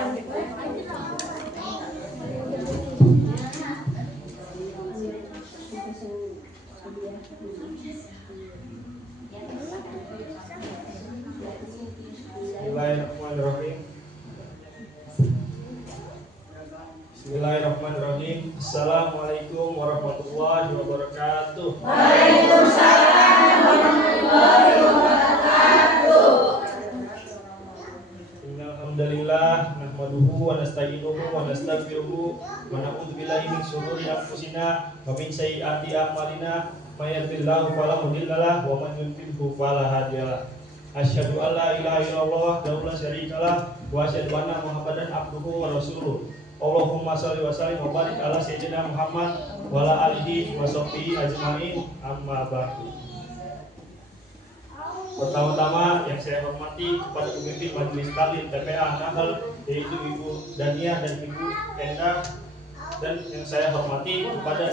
Bismillahirrahmanirrahim. Bismillahirrahmanirrahim. Assalamualaikum warahmatullahi wabarakatuh. Waalaikumsalam warahmatullahi wabarakatuh. Innal hamdalillah nahmaduhu wa nasta'inuhu wa nastaghfiruhu wa na'udzu billahi min shururi anfusina wa min sayyiati a'malina may yahdihillahu fala mudilla lahu wa man yudlilhu fala hadiyalah. Asyhadu an la ilaha illallah wa la syarikalah wa asyhadu anna Muhammadan abduhu wa rasuluh. Allahumma shalli wa sallim wa barik ala sayyidina Muhammad wa ala alihi wa sahbihi ajmain. Amma ba'du. Pertama-tama yang saya hormati kepada pemimpin Majelis Taklim TPA Nahl, yaitu Ibu Dania dan Ibu Endah, dan yang saya hormati kepada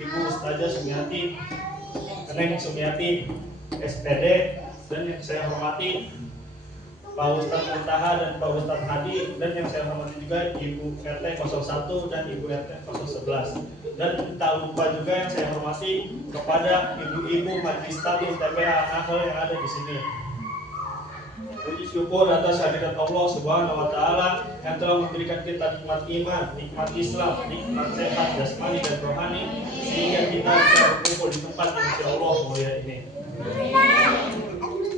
Ibu Ustazah Sumiati, Neng Sumiati SPD, dan yang saya hormati Pak Ustadz Muntaha dan Pak Ustadz Hadi, dan yang saya hormati juga Ibu RT 01 dan Ibu RT 011, dan tak lupa juga yang saya hormati kepada ibu-ibu Majelis Taklim TPA Nahl yang ada di sini. Puji syukur atas hadirat Allah Subhanahu wa taala yang telah memberikan kita nikmat iman, nikmat Islam, nikmat sehat jasmani dan rohani, sehingga kita bisa berkumpul di tempat yang insyaallah mulia ini.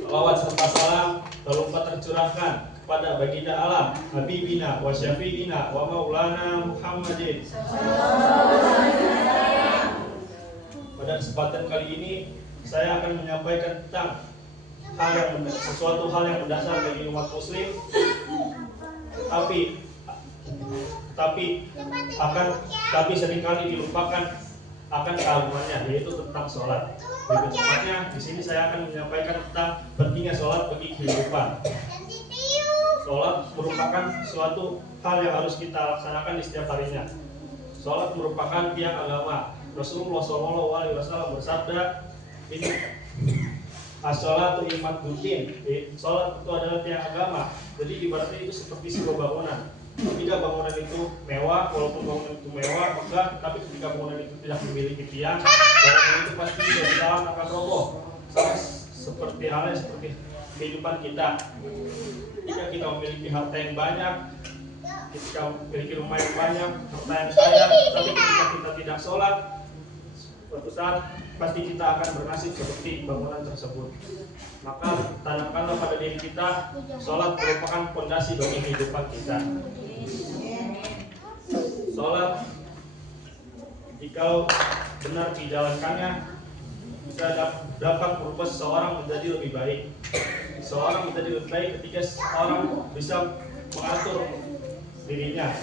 Salawat serta salam tak lupa tercurahkan kepada baginda alam Habibina wa Syafi'ina wa Maulana Muhammadin. Pada kesempatan kali ini saya akan menyampaikan tentang sesuatu hal yang mendasar bagi umat muslim, tapi seringkali dilupakan akan keagungannya, yaitu tentang sholat. Lebih tepatnya di sini saya akan menyampaikan tentang pentingnya sholat bagi kehidupan. Sholat merupakan suatu hal yang harus kita laksanakan di setiap harinya. Sholat merupakan tiang agama. Rasulullah SAW bersabda, ini as-sholatu imaduddin. Sholat itu adalah tiang agama. Jadi ibaratnya itu seperti sebuah bangunan. Ketika bangunan itu mewah, walaupun bangunan itu mewah, maka tapi ketika bangunan itu tidak memiliki tiang, bangunan itu pasti dari dalam akan roboh. Sama seperti halnya seperti kehidupan kita. Ketika kita memiliki harta yang banyak, ketika memiliki rumah yang banyak, harta yang kaya, tapi ketika kita tidak sholat, suatu saat pasti kita akan bernasib seperti bangunan tersebut. Maka tanamkanlah pada diri kita, sholat merupakan fondasi bagi kehidupan kita. Sholat jika benar dijalankannya bisa dapat merubah seseorang menjadi lebih baik. Seseorang menjadi lebih baik ketika seseorang bisa mengatur dirinya.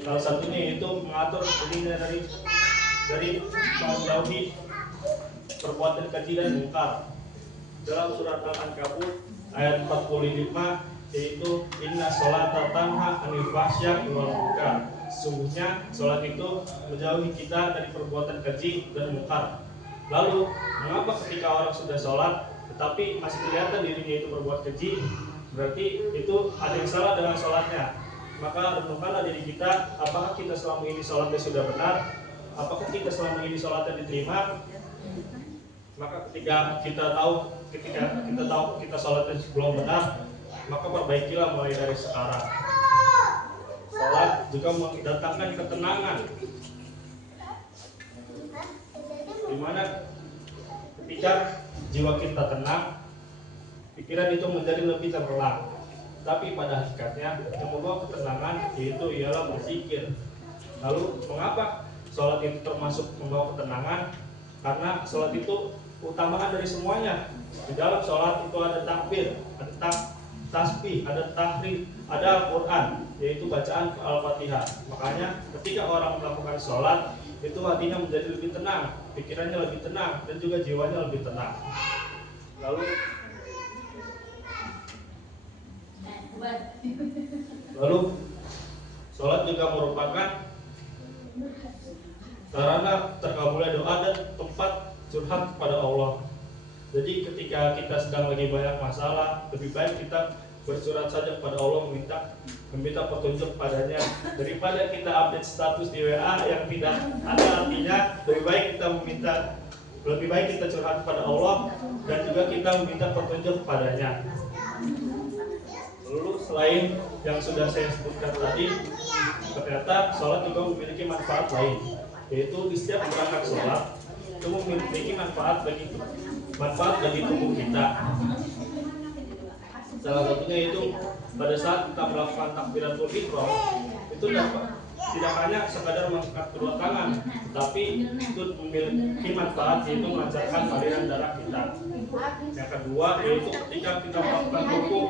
Salah satunya yaitu mengatur dirinya dari menjauhi perbuatan keji dan mungkar. Dalam surat Al-Ankabut ayat 45, yaitu inna sholata tanha 'anil fahsya'i wal munkar. Sungguhnya sholat itu menjauhi kita dari perbuatan keji dan mungkar. Lalu mengapa ketika orang sudah sholat tetapi masih kelihatan dirinya itu berbuat keji? Berarti itu ada yang salah dengan sholatnya. Maka renungkanlah diri kita, apakah kita selama ini sholatnya sudah benar? Apakah kita selama ini sholatnya diterima? Maka ketika kita tahu kita sholatnya belum benar, maka perbaikilah mulai dari sekarang. Sholat juga mendatangkan ketenangan, dimana ketika jiwa kita tenang, pikiran itu menjadi lebih terbelah. Tapi pada hakikatnya yang membawa ketenangan yaitu ialah berzikir. Lalu mengapa sholat itu termasuk membawa ketenangan? Karena sholat itu utamakan dari semuanya. Di dalam sholat itu ada takbir, ada tasbih, ada tahrid, ada Al-Quran, yaitu bacaan Al-Fatihah. Makanya ketika orang melakukan sholat, itu hatinya menjadi lebih tenang, pikirannya lebih tenang, dan juga jiwanya lebih tenang. Lalu sholat juga merupakan sarana terkabulnya doa dan tempat curhat kepada Allah. Jadi ketika kita sedang lagi banyak masalah, lebih baik kita bersurat saja kepada Allah, meminta petunjuk padanya, daripada kita update status di WA yang tidak ada artinya. Lebih baik kita curhat kepada Allah dan juga kita meminta petunjuk padanya. Lalu selain yang sudah saya sebutkan tadi, ternyata sholat juga memiliki manfaat lain, yaitu di setiap berangkat sholat itu memiliki manfaat bagi tubuh kita. Salah satunya itu pada saat kita melakukan takbiratul ihram, itu tidak hanya sekadar mengangkat kedua tangan, tetapi itu memiliki manfaat, yaitu melancarkan aliran darah kita. Yang kedua yaitu ketika kita melakukan ruku,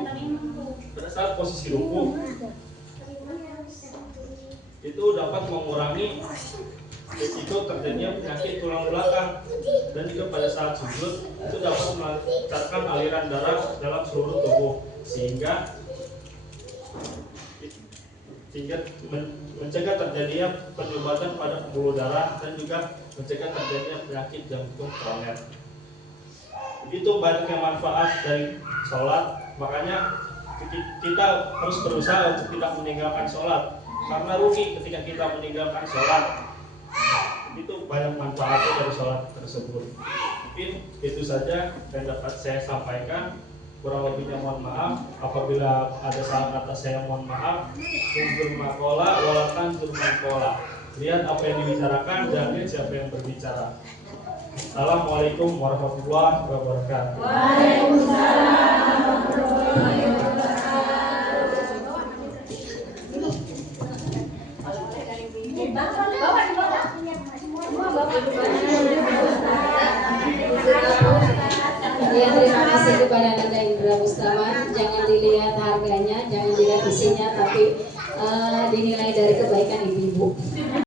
pada saat posisi ruku itu dapat mengurangi risiko terjadinya penyakit tulang belakang, dan juga pada saat sujud itu dapat melancarkan aliran darah dalam seluruh tubuh sehingga mencegah terjadinya penyumbatan pada pembuluh darah dan juga mencegah terjadinya penyakit jantung koroner. Begitu banyaknya manfaat dari sholat, makanya kita harus berusaha untuk tidak meninggalkan sholat, karena rugi ketika kita meninggalkan sholat. Itu banyak manfaatnya dari sholat tersebut. Mungkin itu saja yang dapat saya sampaikan. Kurang lebihnya mohon maaf. Apabila ada salah kata saya mohon maaf. Tunjur makola, walakan jurmakola. Lihat apa yang dibicarakan, jangan lihat siapa yang berbicara. Assalamualaikum warahmatullahi wabarakatuh. Waalaikumsalam warahmatullahi wabarakatuh. Ya, terima kasih kepada Nanda Indra Bustaman. Jangan dilihat harganya, jangan dilihat isinya, tapi dinilai dari kebaikan ibu-ibu.